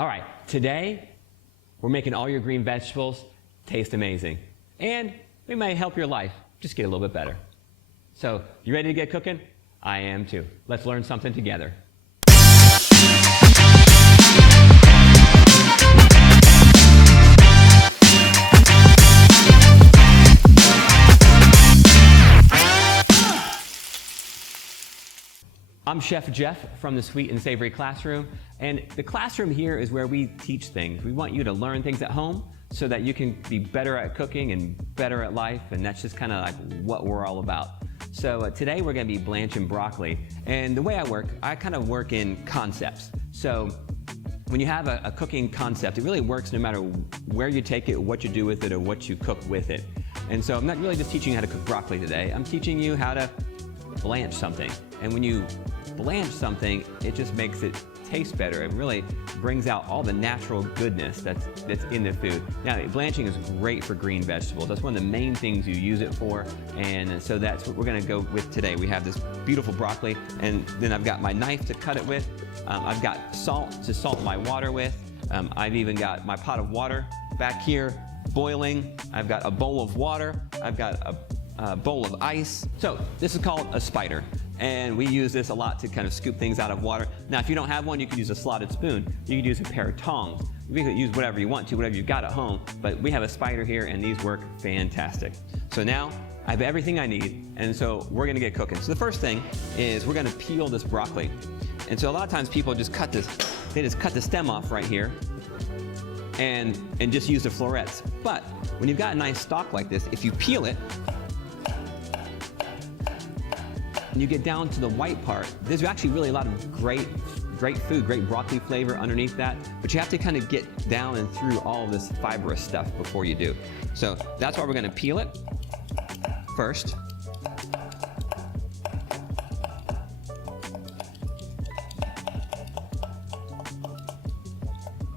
All right, today we're making all your green vegetables taste amazing. And we may help your life just get a little bit better. So, you ready to get cooking? I am too. Let's learn something together. I'm Chef Jeff from the Sweet and Savory classroom, and the classroom here is where we teach things. We want you to learn things at home so that you can be better at cooking and better at life, and that's just kind of like what we're all about. So today we're going to be blanching broccoli, and the way I work, I kind of work in concepts. So when you have a cooking concept, it really works no matter where you take it, what you do with it, or what you cook with it. And so I'm not really just teaching you how to cook broccoli today, I'm teaching you how to blanch something. And when you blanch something, it just makes it taste better. It really brings out all the natural goodness that's in the food. Now, blanching is great for green vegetables. That's one of the main things you use it for, and so that's what we're gonna go with today. We have this beautiful broccoli, and then I've got my knife to cut it with. I've got salt to salt my water with. I've even got my pot of water back here boiling. I've got a bowl of water. I've got a bowl of ice. So this is called a spider, and we use this a lot to kind of scoop things out of water. Now, if you don't have one, you could use a slotted spoon. You could use a pair of tongs. You could use whatever you want to, whatever you've got at home, but we have a spider here, and these work fantastic. So now I have everything I need, and so we're gonna get cooking. So the first thing is we're gonna peel this broccoli. And so a lot of times people just cut this, they just cut the stem off right here and just use the florets. But when you've got a nice stalk like this, if you peel it, and you get down to the white part, there's actually really a lot of great food, great broccoli flavor underneath that, but you have to kind of get down and through all of this fibrous stuff before you do. So that's why we're gonna peel it first.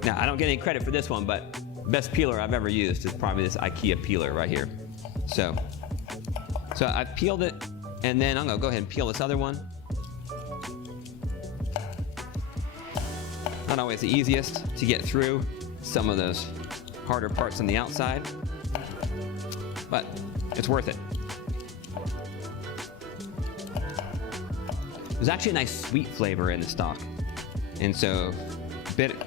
Now, I don't get any credit for this one, but best peeler I've ever used is probably this IKEA peeler right here. So I've peeled it, and then I'm gonna go ahead and peel this other one. Not always the easiest to get through some of those harder parts on the outside, but it's worth it. There's actually a nice sweet flavor in the stalk, and so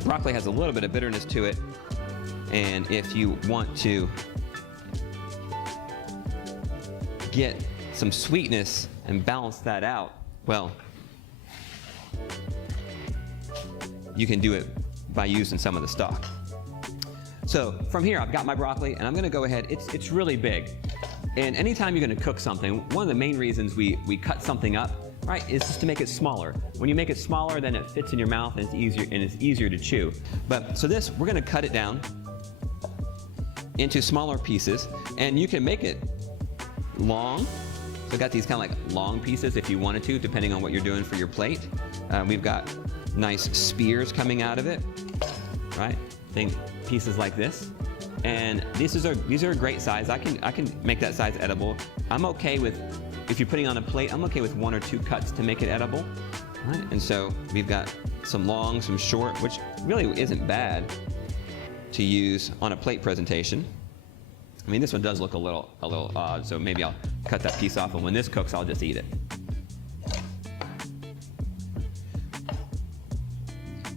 broccoli has a little bit of bitterness to it, and if you want to get some sweetness and balance that out, well, you can do it by using some of the stalk. So from here, I've got my broccoli, and I'm gonna go ahead, it's really big. And anytime you're gonna cook something, one of the main reasons we cut something up, right, is just to make it smaller. When you make it smaller, then it fits in your mouth, and it's easier to chew. But so this, we're gonna cut it down into smaller pieces, and you can make it long. So I've got these kind of like long pieces if you wanted to, depending on what you're doing for your plate. We've got nice spears coming out of it, right? Think pieces like this. And these are a great size. I can make that size edible. I'm okay with, if you're putting on a plate, I'm okay with 1 or 2 cuts to make it edible. Right? And so we've got some long, some short, which really isn't bad to use on a plate presentation. I mean, this one does look a little odd, so maybe I'll cut that piece off, and when this cooks, I'll just eat it.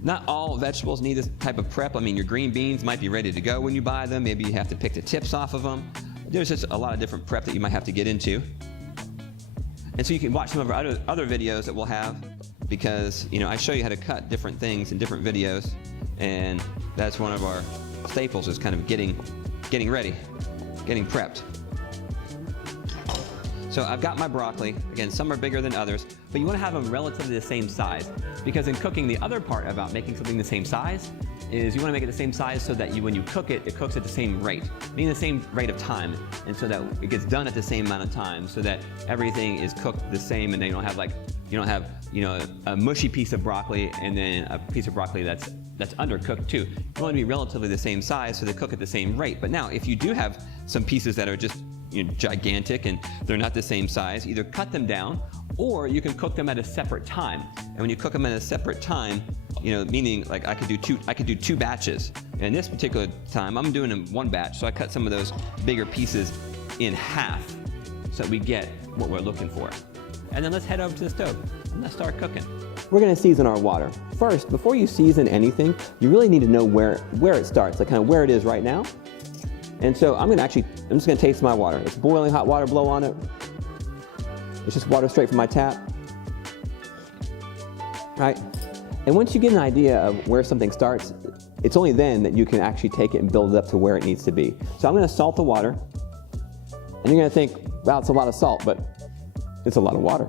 Not all vegetables need this type of prep. I mean, your green beans might be ready to go when you buy them. Maybe you have to pick the tips off of them. There's just a lot of different prep that you might have to get into. And so you can watch some of our other videos that we'll have, because I show you how to cut different things in different videos, and that's one of our staples, is kind of getting ready, getting prepped. So I've got my broccoli. Again, some are bigger than others, but you want to have them relatively the same size, because in cooking, the other part about making something the same size is you want to make it the same size so that when you cook it, it cooks at the same rate, meaning the same rate of time, and so that it gets done at the same amount of time, so that everything is cooked the same, and then you don't have a mushy piece of broccoli and then a piece of broccoli that's undercooked too. You want to be relatively the same size so they cook at the same rate. But now, if you do have some pieces that are just gigantic and they're not the same size. Either cut them down or you can cook them at a separate time. And when you cook them at a separate time, meaning like I could do two batches. And this particular time, I'm doing them one batch, so I cut some of those bigger pieces in half so that we get what we're looking for. And then let's head over to the stove and let's start cooking. We're gonna season our water. First, before you season anything, you really need to know where it starts, like kind of where it is right now. And so I'm just gonna taste my water. It's boiling hot water, blow on it. It's just water straight from my tap. Right? And once you get an idea of where something starts, it's only then that you can actually take it and build it up to where it needs to be. So I'm gonna salt the water. And you're gonna think, wow, it's a lot of salt, but it's a lot of water.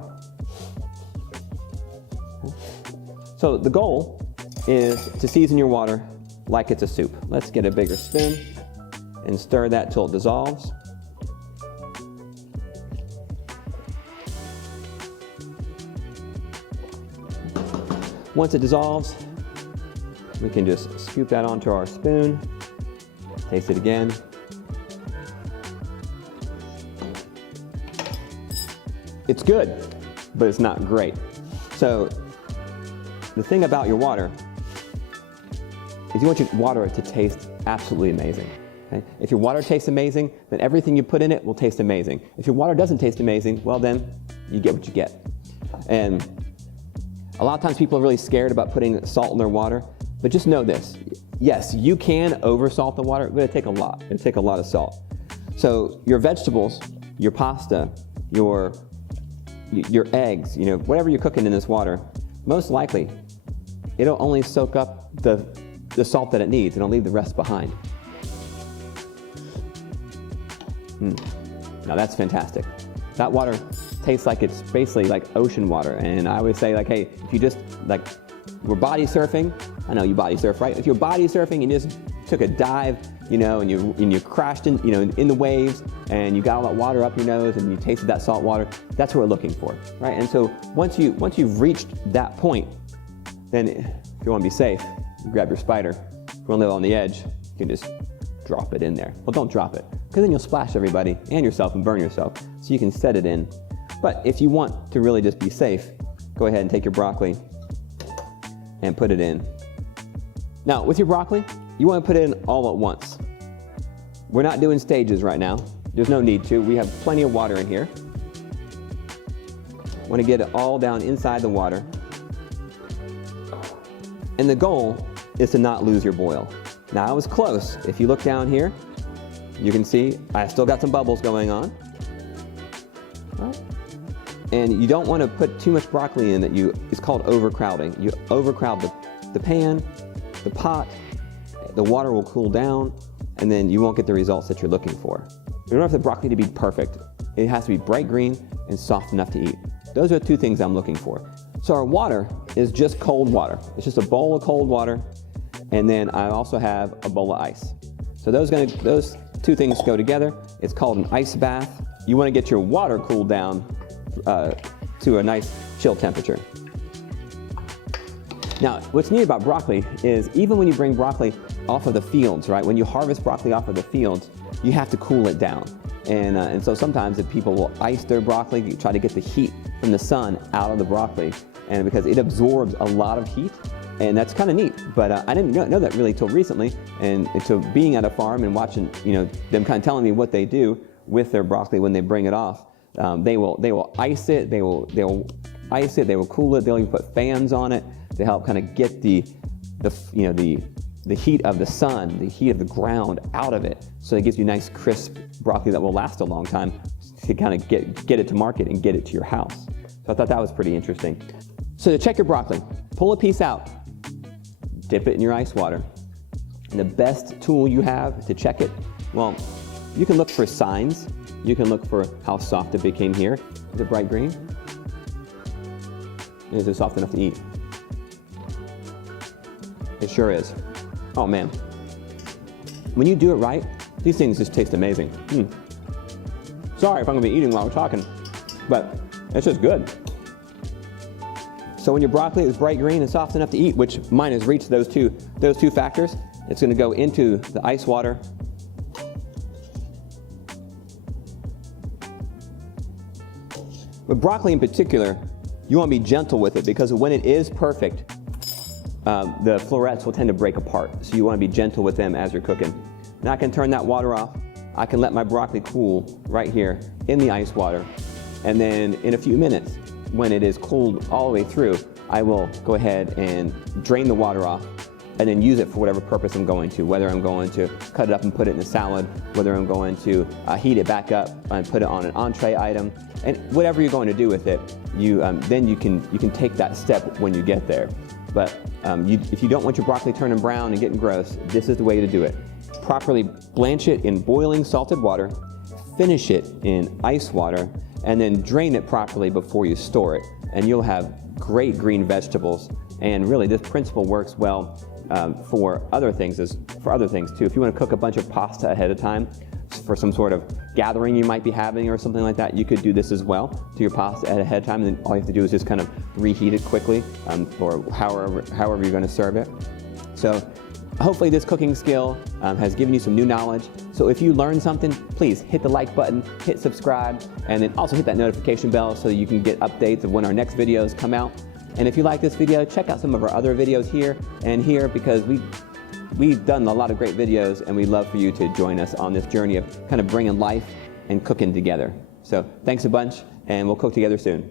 So the goal is to season your water like it's a soup. Let's get a bigger spoon and stir that till it dissolves. Once it dissolves, we can just scoop that onto our spoon, taste it again. It's good, but it's not great. So the thing about your water is you want your water to taste absolutely amazing. Okay? If your water tastes amazing, then everything you put in it will taste amazing. If your water doesn't taste amazing, well then, you get what you get. And a lot of times people are really scared about putting salt in their water, but just know this. Yes, you can over-salt the water, but it'll take a lot. It'll take a lot of salt. So your vegetables, your pasta, your eggs, whatever you're cooking in this water, most likely, it'll only soak up the salt that it needs. It'll leave the rest behind. Now that's fantastic. That water tastes like it's basically like ocean water. And I always say, like, hey, if you just, like, we're body surfing. I know you body surf, right? If you're body surfing and you just took a dive, and you crashed in the waves and you got all that water up your nose and you tasted that salt water, that's what we're looking for, right? And so once you've reached that point, then if you want to be safe, you grab your spider. If you want to live on the edge, you can just drop it in there. Well, don't drop it, because then you'll splash everybody and yourself and burn yourself. So you can set it in. But if you want to really just be safe, go ahead and take your broccoli and put it in. Now, with your broccoli, you want to put it in all at once. We're not doing stages right now. There's no need to. We have plenty of water in here. Want to get it all down inside the water. And the goal is to not lose your boil. Now, I was close. If you look down here, you can see I still got some bubbles going on. Right. And you don't want to put too much broccoli in it's called overcrowding. You overcrowd the pan, the pot, the water will cool down, and then you won't get the results that you're looking for. You don't have the broccoli to be perfect. It has to be bright green and soft enough to eat. Those are the two things I'm looking for. So our water is just cold water. It's just a bowl of cold water, and then I also have a bowl of ice. So those two things go together. It's called an ice bath. You want to get your water cooled down to a nice chill temperature. Now, what's neat about broccoli is even when you bring broccoli off of the fields, right? When you harvest broccoli off of the fields, you have to cool it down. And so sometimes if people will ice their broccoli, you try to get the heat from the sun out of the broccoli, and because it absorbs a lot of heat, and that's kind of neat. But I didn't know that really till recently, and until being at a farm and watching, them kind of telling me what they do with their broccoli when they bring it off. They will ice it. They will ice it. They will cool it. They'll even put fans on it to help kind of get the heat of the sun, the heat of the ground out of it, so it gives you nice crisp broccoli that will last a long time to kind of get it to market and get it to your house. So I thought that was pretty interesting. So to check your broccoli, pull a piece out, dip it in your ice water. And the best tool you have to check it, well, you can look for signs. You can look for how soft it became here. Is it bright green? Is it soft enough to eat? It sure is. Oh man. When you do it right, these things just taste amazing. Sorry if I'm gonna be eating while we're talking, but it's just good. So when your broccoli is bright green and soft enough to eat, which mine has reached those two factors, it's gonna go into the ice water. With broccoli in particular, you want to be gentle with it because when it is perfect, the florets will tend to break apart. So you want to be gentle with them as you're cooking. Now I can turn that water off. I can let my broccoli cool right here in the ice water. And then in a few minutes, when it is cooled all the way through, I will go ahead and drain the water off and then use it for whatever purpose I'm going to, whether I'm going to cut it up and put it in a salad, whether I'm going to heat it back up and put it on an entree item, and whatever you're going to do with it, then you can take that step when you get there. But if you don't want your broccoli turning brown and getting gross, this is the way to do it. Properly blanch it in boiling salted water, finish it in ice water, and then drain it properly before you store it. And you'll have great green vegetables. And really, this principle works well for other things too. If you want to cook a bunch of pasta ahead of time for some sort of gathering you might be having or something like that, you could do this as well to your pasta ahead of time, and then all you have to do is just kind of reheat it quickly or however you're going to serve it. So hopefully this cooking skill has given you some new knowledge. So if you learned something, please hit the like button, hit subscribe, and then also hit that notification bell so you can get updates of when our next videos come out. And if you like this video, check out some of our other videos here and here, because we've done a lot of great videos, and we'd love for you to join us on this journey of kind of bringing life and cooking together. So thanks a bunch, and we'll cook together soon.